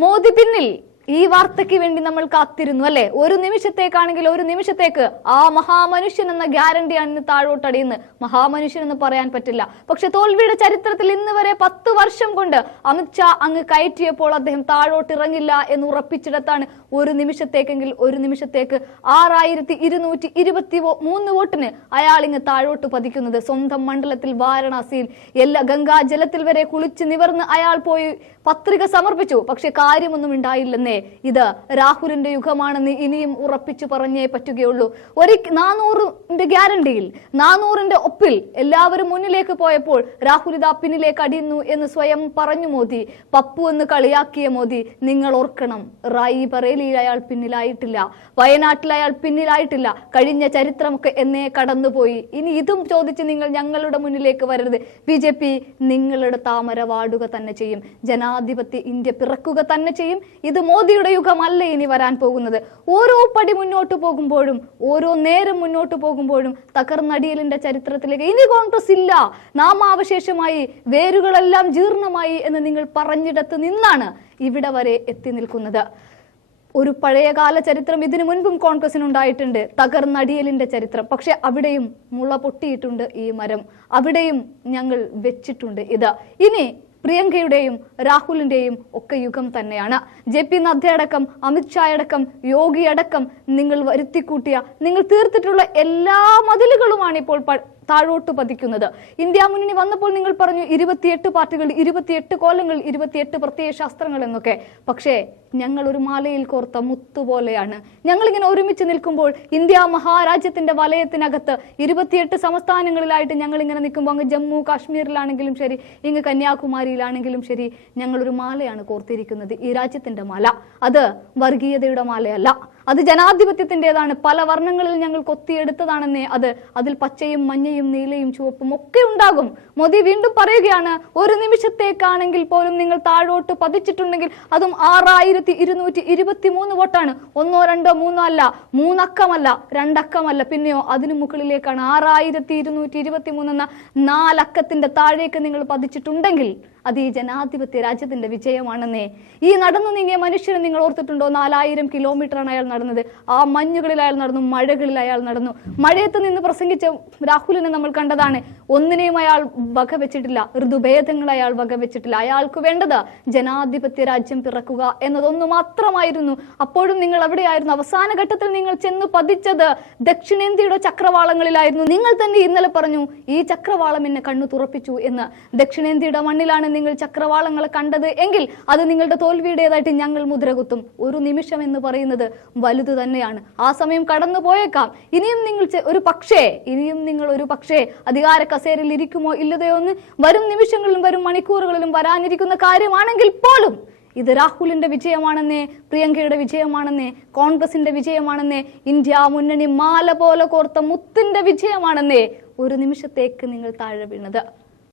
മോദി പിന്നിൽ ഈ വാർത്തയ്ക്ക് വേണ്ടി നമ്മൾ കാത്തിരുന്നു അല്ലെ. ഒരു നിമിഷത്തേക്കാണെങ്കിൽ ഒരു നിമിഷത്തേക്ക് ആ മഹാമനുഷ്യൻ എന്ന ഗ്യാരണ്ടിയാണ് ഇന്ന് താഴോട്ടടിയുന്നത്. മഹാമനുഷ്യൻ എന്ന് പറയാൻ പറ്റില്ല. പക്ഷെ തോൽവിയുടെ ചരിത്രത്തിൽ ഇന്ന് വരെ 10 വർഷം കൊണ്ട് അമിത്ഷാ അങ്ങ് കയറ്റിയപ്പോൾ അദ്ദേഹം താഴോട്ട് ഇറങ്ങില്ല എന്ന് ഉറപ്പിച്ചിടത്താണ് ഒരു നിമിഷത്തേക്ക് 6223 വോട്ടിന് അയാൾ ഇങ്ങ് താഴോട്ട് പതിക്കുന്നത്. സ്വന്തം മണ്ഡലത്തിൽ വാരണാസിയിൽ എല്ലാ ഗംഗാ ജലത്തിൽ വരെ കുളിച്ച് നിവർന്ന് അയാൾ പോയി പത്രിക സമർപ്പിച്ചു. പക്ഷെ കാര്യമൊന്നും ഉണ്ടായില്ലെന്നേ. ഇത് രാഹുലിന്റെ യുഗമാണെന്ന് ഇനിയും ഉറപ്പിച്ചു പറഞ്ഞേ പറ്റുകയുള്ളൂ. 400ന്റെ ഗ്യാരണ്ടിയിൽ 400ന്റെ ഒപ്പിൽ എല്ലാവരും മുന്നിലേക്ക് പോയപ്പോൾ രാഹുൽ ഇതാ പിന്നിലേക്ക് അടിയുന്നു എന്ന് സ്വയം പറഞ്ഞു മോദി. പപ്പു എന്ന് കളിയാക്കിയ മോദി. നിങ്ങൾ ഓർക്കണം, റായി ബറേലിയിൽ അയാൾ പിന്നിലായിട്ടില്ല, വയനാട്ടിൽ അയാൾ പിന്നിലായിട്ടില്ല. കഴിഞ്ഞ ചരിത്രമൊക്കെ എന്നേ കടന്നുപോയി. ഇനി ഇതും ചോദിച്ച് നിങ്ങൾ ഞങ്ങളുടെ മുന്നിലേക്ക് വരരുത്. BJP നിങ്ങളുടെ താമര വാടുക തന്നെ ചെയ്യും. ജനാധിപത്യ ഇന്ത്യ പിറക്കുക തന്നെ ചെയ്യും. ഇത് മോദിയുടെ യുഗമല്ല ഇനി വരാൻ പോകുന്നത്. ഓരോ പടി മുന്നോട്ട് പോകുമ്പോഴും, ഓരോ നേരം മുന്നോട്ട് പോകുമ്പോഴും തകർന്നടിയലിന്റെ ചരിത്രത്തിലേക്ക് ഇനി കോൺഗ്രസ് ഇല്ല, നാമാവശേഷമായി, വേരുകളെല്ലാം ജീർണമായി എന്ന് നിങ്ങൾ പറഞ്ഞിടത്ത് നിന്നാണ് ഇവിടെ വരെ എത്തി നിൽക്കുന്നത്. ഒരു പഴയകാല ചരിത്രം ഇതിനു മുൻപും കോൺഗ്രസിനുണ്ടായിട്ടുണ്ട്, തകർന്നടിയലിന്റെ ചരിത്രം. പക്ഷെ അവിടെയും മുള പൊട്ടിയിട്ടുണ്ട് ഈ മരം, അവിടെയും ഞങ്ങൾ വെച്ചിട്ടുണ്ട് ഇത്. ഇനി പ്രിയങ്കയുടെയും രാഹുലിന്റെയും ഒക്കെ യുഗം തന്നെയാണ്. JP നദ്ദ അടക്കം, അമിത്ഷാ അടക്കം, യോഗി അടക്കം നിങ്ങൾ വരുത്തിക്കൂട്ടിയ, നിങ്ങൾ തീർത്തിട്ടുള്ള എല്ലാ മതിലുകളുമാണ് ഇപ്പോൾ താഴോട്ട് പതിക്കുന്നത്. ഇന്ത്യ മുന്നണി വന്നപ്പോൾ നിങ്ങൾ പറഞ്ഞു 28 പാർട്ടികൾ, 28 കോലങ്ങൾ, 28 പ്രത്യയ ശാസ്ത്രങ്ങൾ എന്നൊക്കെ. പക്ഷേ ഞങ്ങൾ ഒരു മാലയിൽ കോർത്ത മുത്തുപോലെയാണ്. ഞങ്ങളിങ്ങനെ ഒരുമിച്ച് നിൽക്കുമ്പോൾ ഇന്ത്യ മഹാരാജ്യത്തിന്റെ വലയത്തിനകത്ത് 28 സംസ്ഥാനങ്ങളിലായിട്ട് ഞങ്ങൾ ഇങ്ങനെ നിൽക്കുമ്പോൾ അങ്ങ് ജമ്മു കാശ്മീരിലാണെങ്കിലും ശരി, ഇങ്ങ് കന്യാകുമാരിയിലാണെങ്കിലും ശരി, ഞങ്ങളൊരു മാലയാണ് കോർത്തിരിക്കുന്നത്. ഈ രാജ്യത്തിന്റെ മാല. അത് വർഗീയതയുടെ മാലയല്ല, അത് ജനാധിപത്യത്തിൻ്റെതാണ്. പല വർണ്ണങ്ങളിൽ ഞങ്ങൾ കൊത്തിയെടുത്തതാണെന്നേ അത്. അതിൽ പച്ചയും മഞ്ഞയും നീലയും ചുവപ്പും ഒക്കെ ഉണ്ടാകും. മോദി വീണ്ടും പറയുകയാണ്, ഒരു നിമിഷത്തേക്കാണെങ്കിൽ പോലും നിങ്ങൾ താഴോട്ട് പതിച്ചിട്ടുണ്ടെങ്കിൽ അതും 6223 വോട്ടാണ്. 1, 2, 3 അല്ല, 3 അക്കമല്ല, 2 അക്കമല്ല, പിന്നെയോ അതിനു മുകളിലേക്കാണ്. 6223 എന്ന 4 അക്കത്തിന്റെ താഴേക്ക് നിങ്ങൾ പതിച്ചിട്ടുണ്ടെങ്കിൽ അത് ഈ ജനാധിപത്യ രാജ്യത്തിന്റെ വിജയമാണെന്നേ. ഈ നടന്നു നീങ്ങിയ മനുഷ്യനെ നിങ്ങൾ ഓർത്തിട്ടുണ്ടോ? 4000 കിലോമീറ്ററാണ് അയാൾ നടന്നത്. ആ മഞ്ഞുകളിൽ അയാൾ നടന്നു, മഴകളിൽ അയാൾ നടന്നു. മഴയത്ത് നിന്ന് പ്രസംഗിച്ച രാഹുലിനെ നമ്മൾ കണ്ടതാണ്. ഒന്നിനെയും അയാൾ വകവെച്ചിട്ടില്ല, ഋതുഭേദങ്ങൾ അയാൾ വകവെച്ചിട്ടില്ല. അയാൾക്ക് വേണ്ടത് ജനാധിപത്യ രാജ്യം പിറക്കുക എന്നതൊന്നു മാത്രമായിരുന്നു. അപ്പോഴും നിങ്ങൾ എവിടെയായിരുന്നു? അവസാന ഘട്ടത്തിൽ നിങ്ങൾ ചെന്ന് പതിച്ചത് ദക്ഷിണേന്ത്യയുടെ ചക്രവാളങ്ങളിലായിരുന്നു. നിങ്ങൾ തന്നെ ഇന്നലെ പറഞ്ഞു, ഈ ചക്രവാളം എന്നെ കണ്ണു തുറപ്പിച്ചു എന്ന്. ദക്ഷിണേന്ത്യയുടെ മണ്ണിലാണ് നിങ്ങൾ ചക്രവാളങ്ങളെ കണ്ടത് എങ്കിൽ അത് നിങ്ങളുടെ തോൽവിയുടേതായിട്ട് ഞങ്ങൾ മുദ്രകുത്തും. ഒരു നിമിഷം എന്ന് പറയുന്നത് വലുത് തന്നെയാണ്. ആ സമയം കടന്നു പോയേക്കാം. ഇനിയും നിങ്ങൾ ഒരു പക്ഷേ അധികാര കസേരയിൽ ഇരിക്കുമോ ഇല്ലതയോ എന്ന് വരും നിമിഷങ്ങളിലും വരും മണിക്കൂറുകളിലും വരാനിരിക്കുന്ന കാര്യമാണെങ്കിൽ പോലും ഇത് രാഹുലിന്റെ വിജയമാണെന്നേ, പ്രിയങ്കയുടെ വിജയമാണെന്നേ, കോൺഗ്രസിന്റെ വിജയമാണെന്നേ, ഇന്ത്യ മുന്നണി മാല പോലെ കോർത്ത മുത്തിന്റെ വിജയമാണെന്നേ ഒരു നിമിഷത്തേക്ക് നിങ്ങൾ താഴെ വീണത്.